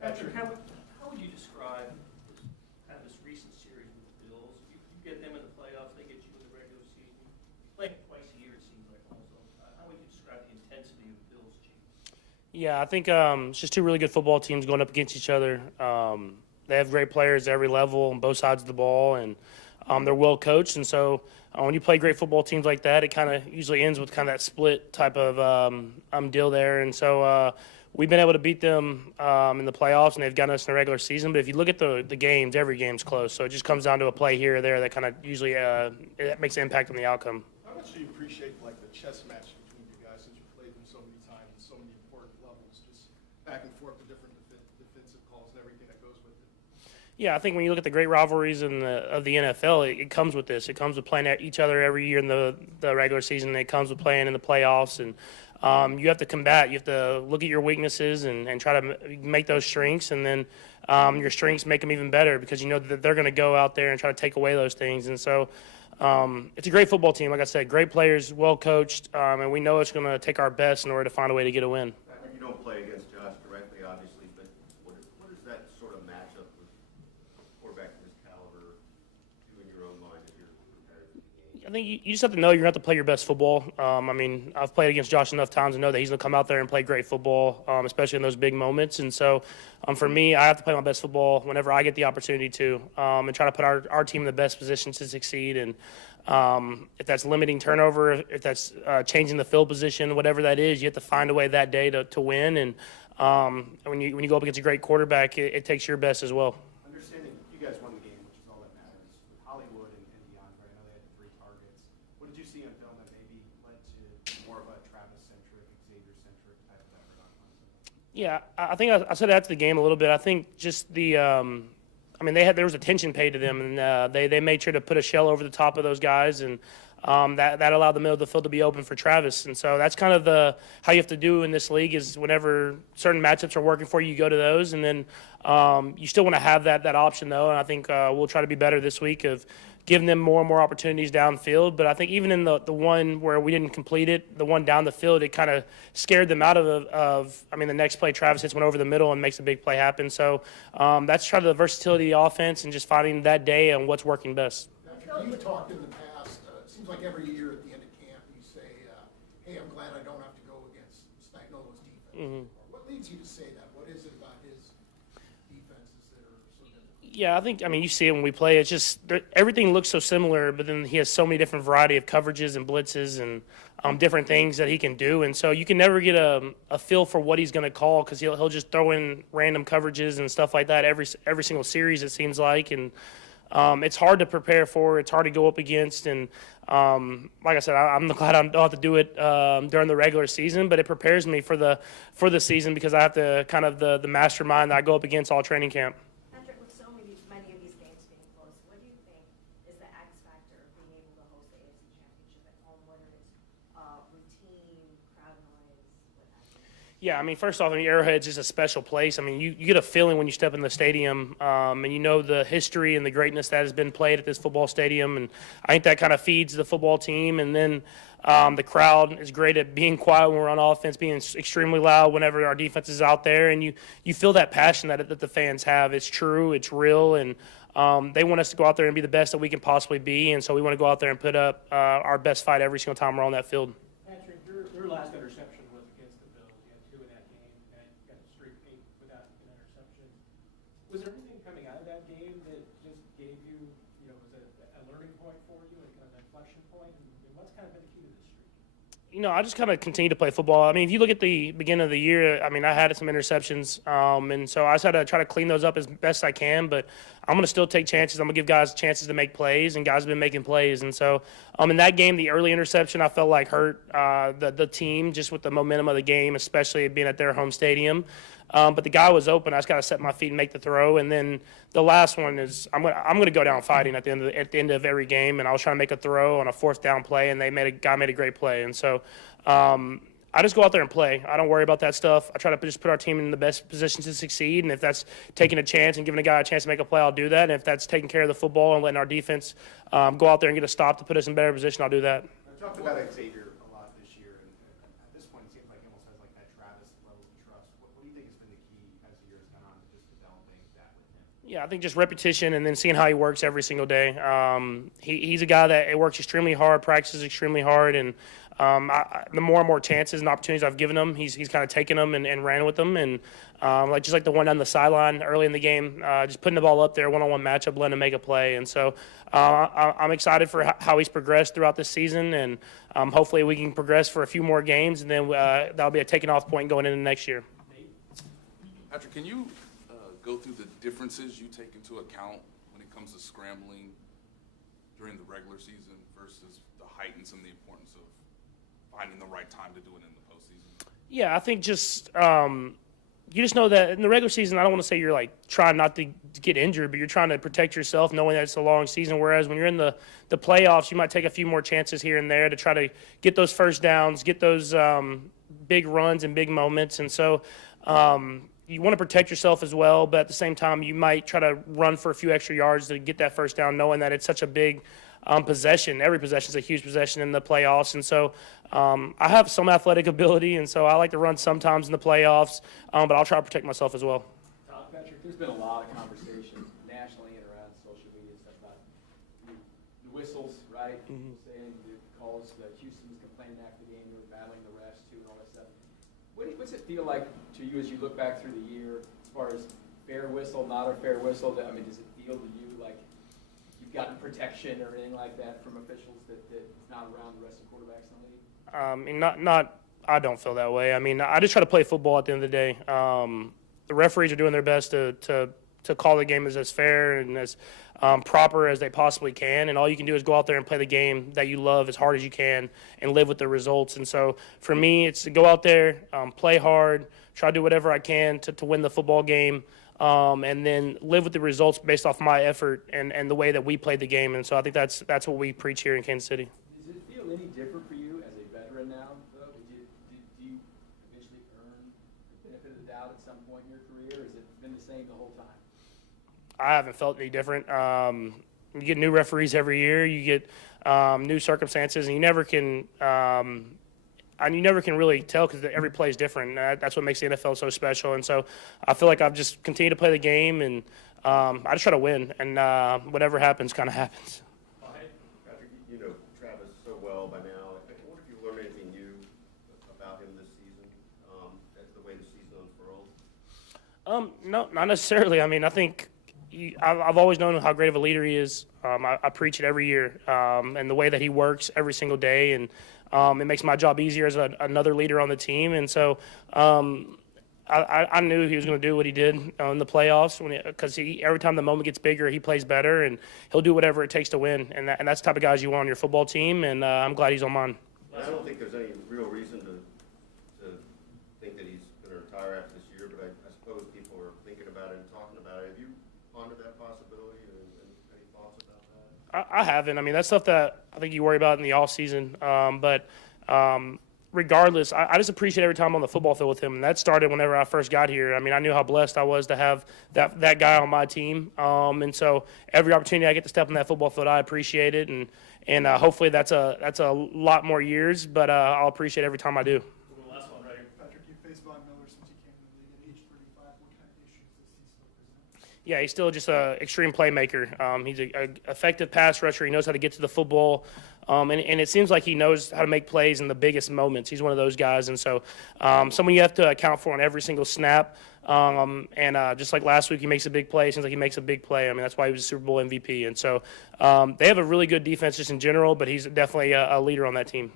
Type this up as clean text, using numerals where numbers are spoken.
Patrick, how would you describe this, kind of this recent series with the Bills? You get them in the playoffs, they get you in the regular season. You play them twice a year, it seems like also. How would you describe the intensity of the Bills team? Yeah, I think it's just two really good football teams going up against each other. They have great players at every level on both sides of the ball, and they're well coached. And so when you play great football teams like that, it kind of usually ends with kind of that split type of deal there. And so we've been able to beat them in the playoffs, and they've gotten us in the regular season. But if you look at the games, every game's close. So it just comes down to a play here or there that kind of usually it makes an impact on the outcome. How much do you appreciate like the chess match between you guys since you played them so many times and so many important levels, just back and forth, the different defensive calls and everything that goes with it? Yeah, I think when you look at the great rivalries of the NFL, it comes with this. It comes with playing at each other every year in the regular season. It comes with playing in the playoffs, and you have to combat. You have to look at your weaknesses and try to make those strengths, and then your strengths make them even better because you know that they're going to go out there and try to take away those things. And so it's a great football team. Like I said, great players, well coached, and we know it's going to take our best in order to find a way to get a win. You don't play against Josh directly, obviously, but what is that sort of matchup with a quarterback of this caliber do in your own mind as you're preparing for the game? I think you just have to know you're going to have to play your best football. I mean, I've played against Josh enough times to know that he's going to come out there and play great football, especially in those big moments. And so for me, I have to play my best football whenever I get the opportunity to and try to put our team in the best position to succeed. And if that's limiting turnover, if that's changing the field position, whatever that is, you have to find a way that day to win. And when you go up against a great quarterback, it takes your best as well. Understanding you guys won the game, which is all that matters. With Hollywood and DeAndre, I know they had 3 targets. What did you see in film that maybe led to more of a Travis-centric, Xavier-centric type of effort on Clemson? Yeah, I think I said that to the game a little bit. I think just I mean, there was attention paid to them, and they made sure to put a shell over the top of those guys, and that allowed the middle of the field to be open for Travis. And so that's kind of how you have to do in this league is whenever certain matchups are working for you, you go to those, and then you still want to have that option though. And I think we'll try to be better this week of giving them more and more opportunities downfield. But I think even in the one where we didn't complete it, the one down the field, it kind of scared them out of I mean, the next play, Travis hits one over the middle and makes a big play happen. So that's trying to the versatility of the offense and just finding that day and what's working best. Patrick, you've talked in the past, it seems like every year at the end of camp you say, hey, I'm glad I don't have to go against Spagnuolo's defense. Mm-hmm. What leads you to say that? What is it about his defenses that are so different? Yeah, I mean, you see it when we play. It's just everything looks so similar, but then he has so many different variety of coverages and blitzes and different things that he can do. And so you can never get a feel for what he's going to call because he'll just throw in random coverages and stuff like that every single series, it seems like. And it's hard to prepare for. It's hard to go up against. And like I said, I'm glad I don't have to do it during the regular season, but it prepares me for the season because I have to kind of the mastermind that I go up against all training camp. Patrick, with so many of these games being close, what do you think is the X factor of being able to host the AFC Championship at home, whether it's routine, crowd noise, what have you? Yeah, I mean, first off, I mean, Arrowhead's just a special place. I mean, you get a feeling when you step in the stadium, and you know the history and the greatness that has been played at this football stadium, and I think that kind of feeds the football team. And then the crowd is great at being quiet when we're on offense, being extremely loud whenever our defense is out there, and you feel that passion that the fans have. It's true, it's real, and they want us to go out there and be the best that we can possibly be, and so we want to go out there and put up our best fight every single time we're on that field. Patrick, your last interception was against the Bills. You had 2 in that game, and you got a streak 8 without an interception. Was there anything coming out of that game that just gave you, was a learning point for you and kind of an inflection point? And what's kind of been the key to this streak? I just kind of continue to play football. I mean, if you look at the beginning of the year, I mean, I had some interceptions, and so I just had to try to clean those up as best I can. But I'm going to still take chances. I'm going to give guys chances to make plays, and guys have been making plays. And so in that game, the early interception I felt like hurt the team just with the momentum of the game, especially being at their home stadium. But the guy was open. I just got to set my feet and make the throw. And then the last one is I'm gonna go down fighting at the end of every game. And I was trying to make a throw on a 4th down play, and a guy made a great play. And so I just go out there and play. I don't worry about that stuff. I try to just put our team in the best position to succeed. And if that's taking a chance and giving a guy a chance to make a play, I'll do that. And if that's taking care of the football and letting our defense go out there and get a stop to put us in a better position, I'll do that. I talked about Xavier a lot this year, and at this point, it seems like he almost has like that Travis level of trust. What do you think has been the key as the years gone on to Yeah, I think just repetition and then seeing how he works every single day. He's a guy that works extremely hard, practices extremely hard, and the more and more chances and opportunities I've given him, he's kind of taken them and ran with them. And like the one down the sideline early in the game, just putting the ball up there, one-on-one matchup, letting him make a play. And so I'm excited for how he's progressed throughout this season, and hopefully we can progress for a few more games, and then that'll be a taking off point going into next year. Patrick, can you go through the differences you take into account when it comes to scrambling during the regular season versus the heights and the importance of finding the right time to do it in the postseason? Yeah, I think just you just know that in the regular season, I don't want to say you're like trying not to get injured, but you're trying to protect yourself knowing that it's a long season. Whereas when you're in the playoffs, you might take a few more chances here and there to try to get those first downs, get those big runs and big moments. And so you want to protect yourself as well, but at the same time, you might try to run for a few extra yards to get that first down, knowing that it's such a big possession. Every possession is a huge possession in the playoffs. And so I have some athletic ability, and so I like to run sometimes in the playoffs, but I'll try to protect myself as well. Patrick, there's been a lot of conversation nationally and around social media and stuff about the whistles, right? People saying the calls that Houston's complaining after the game, you were battling the refs too and all that stuff. What's it feel like to you as you look back through the year as far as fair whistle, not a fair whistle? I mean, does it feel to you like you've gotten protection or anything like that from officials that is not around the rest of quarterbacks in the league? I don't feel that way. I mean, I just try to play football at the end of the day. The referees are doing their best to call the game as fair and as proper as they possibly can, and all you can do is go out there and play the game that you love as hard as you can and live with the results. And so for me, it's to go out there, play hard, try to do whatever I can to win the football game, and then live with the results based off my effort and the way that we played the game. And so I think that's what we preach here in Kansas City. Does it feel any different for you as a veteran now, though? Do you eventually earn the benefit of the doubt at some point in your career, or has it been the same the whole time? I haven't felt any different. You get new referees every year. You get new circumstances, and you never can really tell because every play is different. That's what makes the NFL so special. And so I feel like I've just continued to play the game, and I just try to win. And whatever happens, kind of happens. Patrick, you know Travis so well by now. I wonder if you learned anything new about him this season, as the way the season unfurled? No, not necessarily. I mean, I think I've always known how great of a leader he is. I preach it every year, and the way that he works every single day, and it makes my job easier as another leader on the team. And so I knew he was going to do what he did in the playoffs because every time the moment gets bigger, he plays better, and he'll do whatever it takes to win. And that's the type of guys you want on your football team, and I'm glad he's on mine. I don't think there's any real reason to think that he's going to retire after this year, but I suppose people are thinking about it and talking about it. Have you pondered that possibility and any thoughts about that? I haven't. I mean, that's stuff that I think you worry about in the off season. But regardless, I just appreciate every time I'm on the football field with him. And that started whenever I first got here. I mean, I knew how blessed I was to have that guy on my team. And so every opportunity I get to step on that football field, I appreciate it. And hopefully that's a lot more years, but I'll appreciate every time I do. Last one, right here. Patrick, you faced Von Miller since he came in the league at age 35. What kind of issues does he still present? Yeah, he's still just an extreme playmaker. He's an effective pass rusher. He knows how to get to the football. And it seems like he knows how to make plays in the biggest moments. He's one of those guys. And so someone you have to account for on every single snap. And just like last week, he makes a big play. It seems like he makes a big play. I mean, that's why he was a Super Bowl MVP. And so they have a really good defense just in general, but he's definitely a leader on that team.